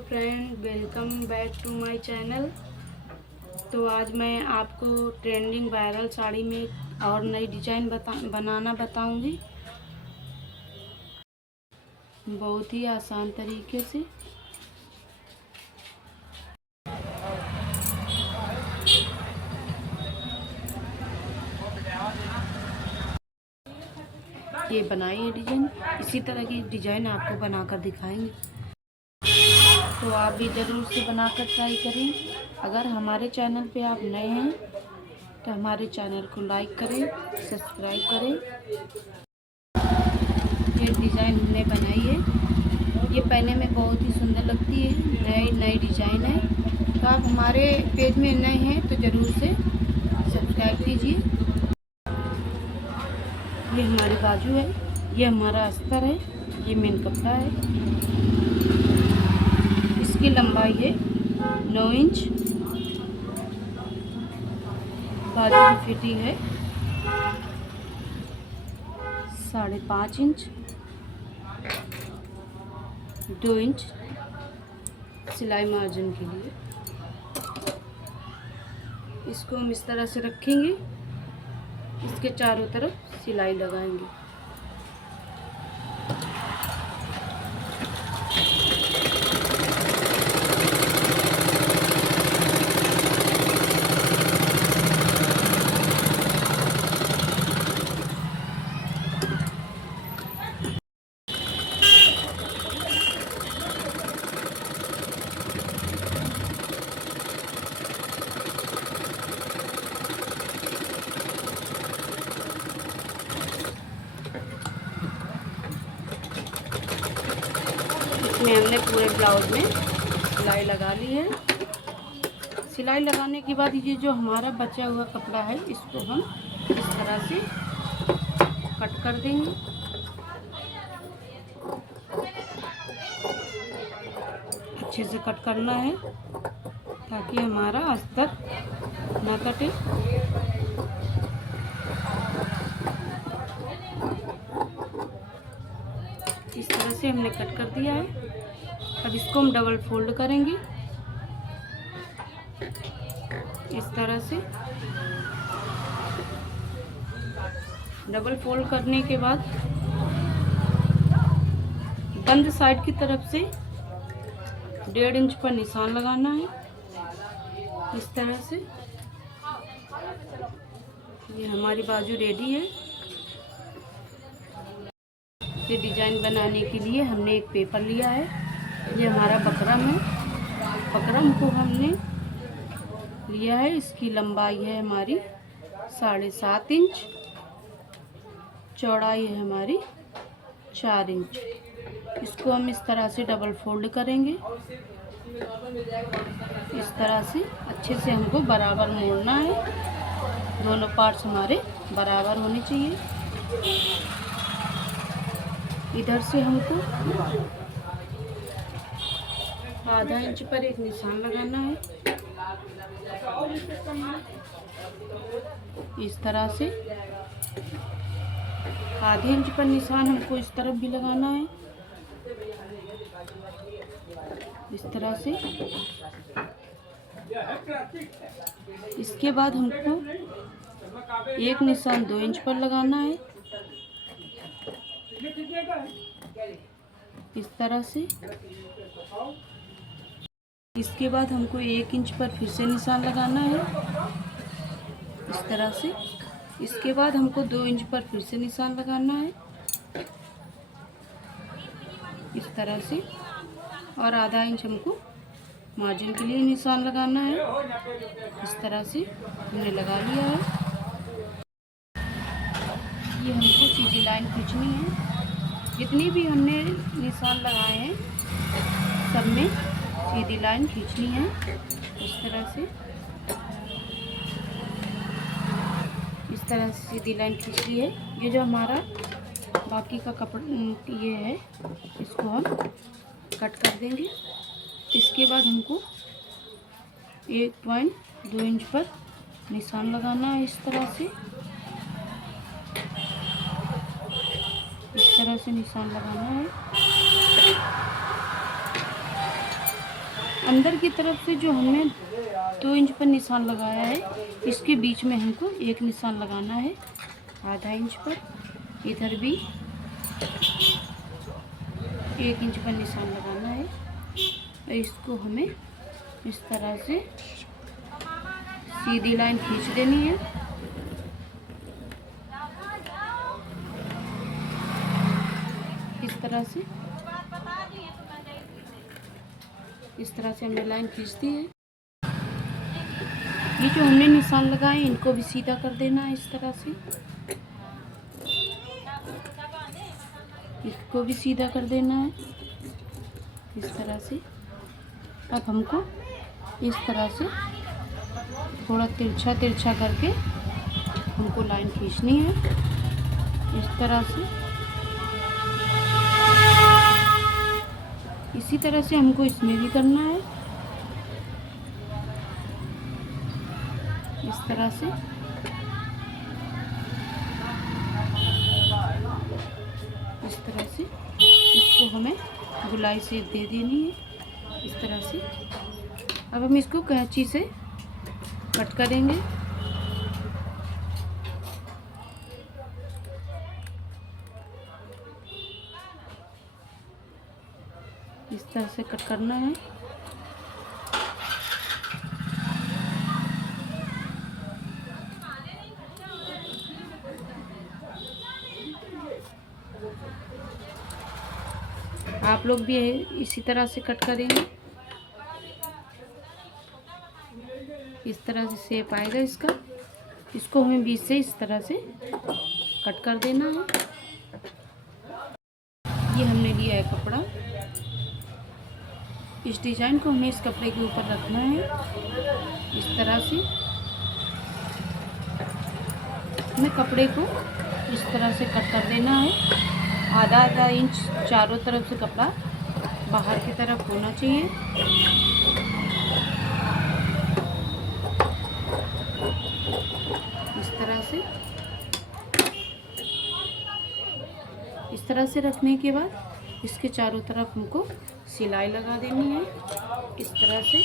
Friend, welcome back to my channel. तो आज मैं आपको ट्रेंडिंग वायरल साड़ी में और नई डिजाइन बनाना बताऊंगी, बहुत ही आसान तरीके से। ये बनाई है डिजाइन, इसी तरह की डिजाइन आपको बनाकर दिखाएंगे, तो आप भी ज़रूर से बनाकर ट्राई करें। अगर हमारे चैनल पे आप नए हैं तो हमारे चैनल को लाइक करें, सब्सक्राइब करें। ये डिज़ाइन हमने बनाई है, ये पहनने में बहुत ही सुंदर लगती है। नई डिज़ाइन है, तो आप हमारे पेज में नए हैं तो ज़रूर से सब्सक्राइब कीजिए। ये हमारी बाजू है, ये हमारा अस्तर है, ये मेन कपड़ा है। इसकी लंबाई है 9 इंच, बाजू की फिटिंग है 5.5 इंच, 2 इंच सिलाई मार्जिन के लिए। इसको हम इस तरह से रखेंगे, इसके चारों तरफ सिलाई लगाएंगे। इसमें हमने पूरे ब्लाउज में सिलाई लगा ली है। सिलाई लगाने के बाद ये जो हमारा बचा हुआ कपड़ा है, इसको हम इस तरह से कट कर देंगे। अच्छे से कट करना है ताकि हमारा अस्तर ना कटे। इस तरह से हमने कट कर दिया है। अब इसको हम डबल फोल्ड करेंगे इस तरह से। डबल फोल्ड करने के बाद बंद साइड की तरफ से 1.5 इंच पर निशान लगाना है इस तरह से। ये हमारी बाजू रेडी है। ये डिजाइन बनाने के लिए हमने एक पेपर लिया है, ये हमारा बकरम है। बकरम को हमने लिया है, इसकी लंबाई है हमारी 7.5 इंच, चौड़ाई है हमारी 4 इंच। इसको हम इस तरह से डबल फोल्ड करेंगे इस तरह से। अच्छे से हमको बराबर मोड़ना है, दोनों पार्ट्स हमारे बराबर होने चाहिए। इधर से हमको 0.5 इंच पर एक निशान लगाना है इस तरह से। 0.5 इंच पर निशान हमको इस तरफ भी लगाना है इस तरह से। इसके बाद हमको एक निशान 2 इंच पर लगाना है इस तरह से। इसके बाद हमको 1 इंच पर फिर से निशान लगाना है इस तरह से। इसके बाद हमको 2 इंच पर फिर से निशान लगाना है इस तरह से, और 0.5 इंच हमको मार्जिन के लिए निशान लगाना है इस तरह से। हमने लगा लिया है। ये हमको सीधी लाइन खींचनी है। जितनी भी हमने निशान लगाए हैं सब में सीधी लाइन खींचनी है इस तरह से। इस तरह से सीधी लाइन खींच ली है। ये जो हमारा बाकी का कपड़ा ये है, इसको हम कट कर देंगे। इसके बाद हमको 1.2 इंच पर निशान लगाना है इस तरह से। इस तरह से निशान लगाना है। अंदर की तरफ से जो हमने 2 इंच पर निशान लगाया है, इसके बीच में हमको एक निशान लगाना है आधा इंच पर। इधर भी 1 इंच पर निशान लगाना है और इसको हमें इस तरह से सीधी लाइन खींच देनी है। इस तरह से हमने लाइन खींच दी है। ये जो हमने निशान लगाए इनको भी सीधा कर देना है इस तरह से। इसको भी सीधा कर देना है इस तरह से। अब हमको इस तरह से थोड़ा तिरछा तिरछा करके हमको लाइन खींचनी है इस तरह से। इसी तरह से हमको इसमें भी करना है इस तरह से। इस तरह से इसको हमें गुलाई शेप दे देनी है इस तरह से। अब हम इसको कैंची से कट करेंगे। इस तरह से कट करना है। आप लोग भी इसी तरह से कट करेंगे। इस तरह से शेप आएगा इसका। इसको हमें बीच से इस तरह से कट कर देना है। ये हमने लिया है कपड़ा। इस डिज़ाइन को हमें इस कपड़े के ऊपर रखना है इस तरह से। हमें कपड़े को इस तरह से कट कर देना है। आधा आधा इंच चारों तरफ से कपड़ा बाहर की तरफ होना चाहिए। इस तरह से रखने के बाद इसके चारों तरफ हमको सिलाई लगा देनी है इस तरह से।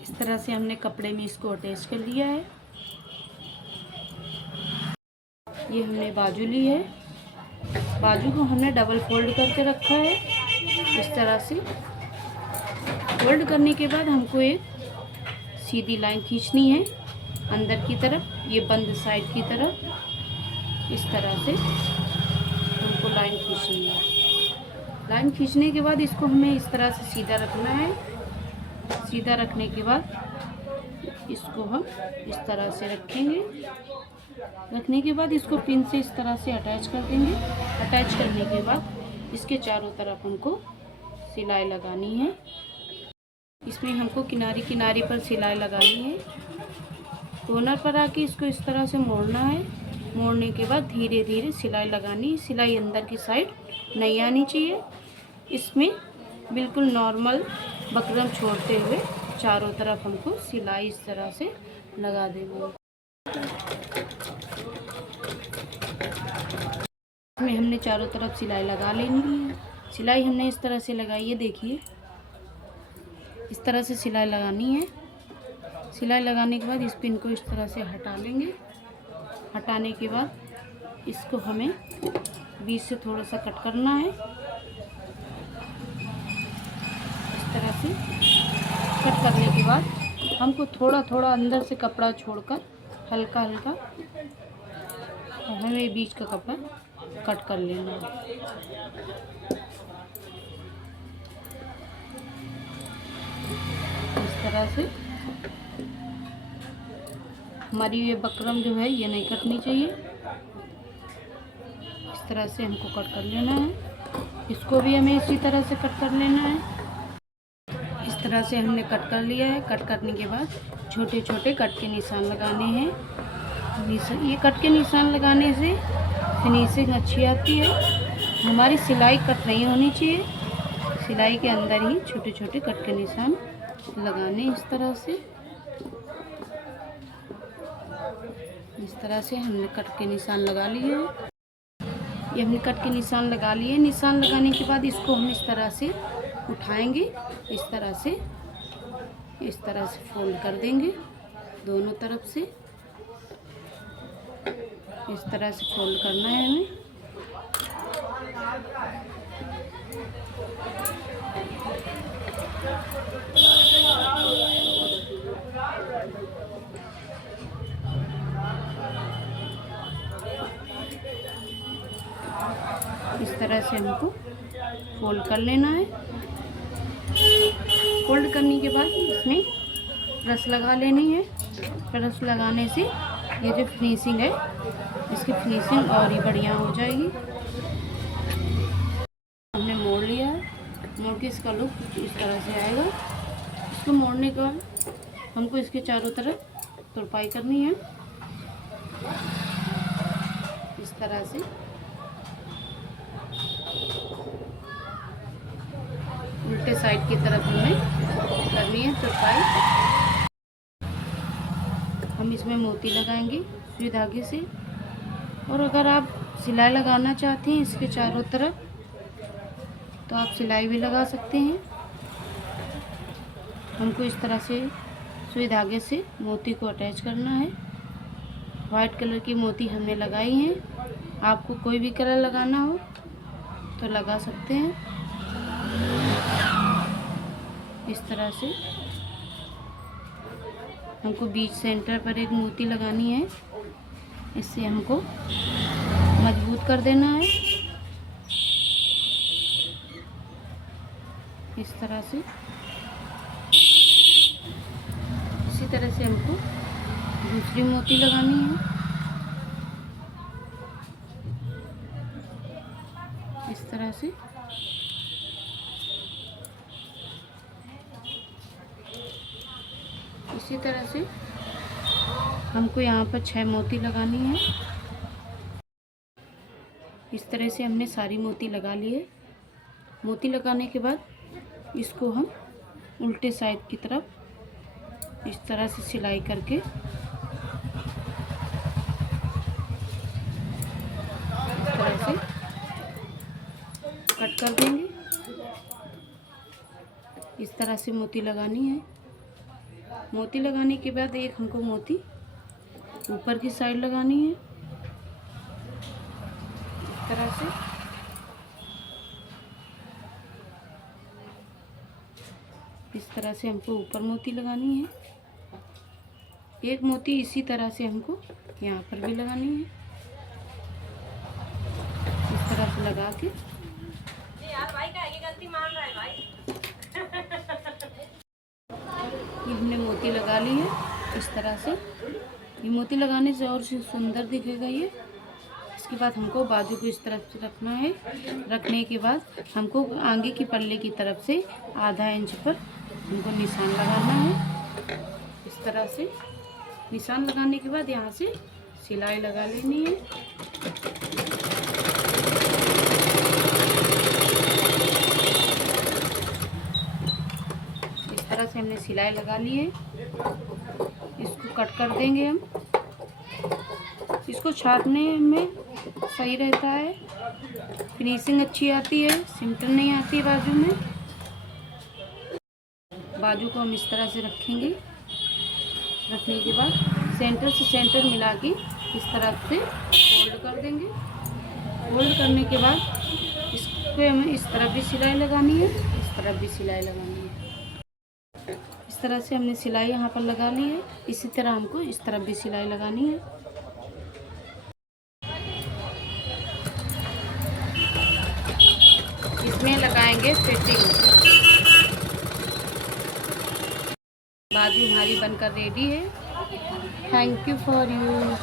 इस तरह से हमने कपड़े में इसको अटैच कर लिया है। ये हमने बाजू ली है। बाजू को हमने डबल फोल्ड करके रखा है इस तरह से। फोल्ड करने के बाद हमको एक सीधी लाइन खींचनी है अंदर की तरफ, ये बंद साइड की तरफ। इस तरह से हमको लाइन खींचनी है। लाइन खींचने के बाद इसको हमें इस तरह से सीधा रखना है। सीधा रखने के बाद इसको हम इस तरह से रखेंगे। रखने के बाद इसको पिन से इस तरह से अटैच कर देंगे। अटैच करने के बाद इसके चारों तरफ हमको सिलाई लगानी है। इसमें हमको किनारी किनारी पर सिलाई लगानी है। कॉर्नर पर आके इसको इस तरह से मोड़ना है। मोड़ने के बाद धीरे धीरे सिलाई लगानी है। सिलाई अंदर की साइड नहीं आनी चाहिए। इसमें बिल्कुल नॉर्मल बकरम छोड़ते हुए चारों तरफ हमको सिलाई इस तरह से लगा देनी है। इसमें हमने चारों तरफ सिलाई लगा लेनी है। सिलाई हमने इस तरह से लगाई है, देखिए इस तरह से सिलाई लगानी है। सिलाई लगाने के बाद इस पिन को इस तरह से हटा लेंगे। हटाने के बाद इसको हमें बीच से थोड़ा सा कट करना है। इस तरह से कट करने के बाद हमको थोड़ा थोड़ा अंदर से कपड़ा छोड़कर हल्का हल्का हमें बीच का कपड़ा कट कर लेना है। इस तरह से हमारी ये बकरम जो है ये नहीं कटनी चाहिए। इस तरह से हमको कट कर लेना है। इसको भी हमें इसी तरह से कट कर लेना है। इस तरह से हमने कट कर लिया है। कट करने के बाद छोटे छोटे कट के निशान लगाने हैं। ये कट के निशान लगाने से फिनिशिंग अच्छी आती है। हमारी सिलाई कट नहीं होनी चाहिए। सिलाई के अंदर ही छोटे छोटे कट के निशान लगाने इस तरह से हमने कट के निशान लगा लिए। ये हमने कट के निशान लगा लिए। निशान लगाने के बाद इसको हम इस तरह से उठाएंगे, इस तरह से फोल्ड कर देंगे दोनों तरफ से। इस तरह से फोल्ड करना है हमें। इस तरह से हमको फोल्ड कर लेना है। फोल्ड करने के बाद इसमें प्रेस लगा लेनी है। प्रेस लगाने से ये जो फिनिशिंग है, इसकी फिनिशिंग और ही बढ़िया हो जाएगी। हमने मोड़ लिया है। मोड़ के इसका लुक इस तरह से आएगा। इसको मोड़ने के बाद हमको इसके चारों तरफ तुरपाई करनी है इस तरह से। उल्टे साइड की तरफ हमें करनी है तुरपाई। हम इसमें मोती लगाएंगे सुई धागे से। और अगर आप सिलाई लगाना चाहते हैं इसके चारों तरफ तो आप सिलाई भी लगा सकते हैं। हमको इस तरह से सुई धागे से मोती को अटैच करना है। वाइट कलर की मोती हमने लगाई हैं। आपको कोई भी कलर लगाना हो तो लगा सकते हैं। इस तरह से हमको बीच सेंटर पर एक मोती लगानी है। इससे हमको मजबूत कर देना है इस तरह से। इसी तरह से हमको दूसरी मोती लगानी है इस तरह से। इसी तरह से हमको यहाँ पर 6 मोती लगानी है। इस तरह से हमने सारी मोती लगा ली है। मोती लगाने के बाद इसको हम उल्टे साइड की तरफ इस तरह से सिलाई करके इस तरह से कट कर देंगे। इस तरह से मोती लगानी है। मोती लगाने के बाद एक हमको मोती ऊपर की साइड लगानी है इस तरह से। इस तरह से हमको ऊपर मोती लगानी है। एक मोती इसी तरह से हमको यहाँ पर भी लगानी है इस तरह से लगा के। यार भाई का ये गलती मान रहा है भाई। ये हमने मोती लगा ली है इस तरह से। ये मोती लगाने से और सुंदर दिखेगा ये। इसके बाद हमको बाजू को इस तरफ से रखना है। रखने के बाद हमको आगे की पल्ले की तरफ से आधा इंच पर हमको निशान लगाना है इस तरह से। निशान लगाने के बाद यहाँ से सिलाई लगा लेनी है। इस तरह से हमने सिलाई लगा ली है। इसको कट कर देंगे हम। इसको छापने में सही रहता है, फिनिशिंग अच्छी आती है, सिमटन नहीं आती बाजू में। बाजू को हम इस तरह से रखेंगे। रखने के बाद सेंटर से सेंटर मिला के इस तरह से फोल्ड कर देंगे। फोल्ड करने के बाद इसको हमें इस तरफ भी सिलाई लगानी है, इस तरफ भी सिलाई लगानी है। इस तरह से हमने सिलाई यहाँ पर लगा ली है। इसी तरह हमको इस तरफ भी सिलाई लगानी है। इसमें लगाएंगे फिटिंग। बाजू हमारी बनकर रेडी है। Thank you for you.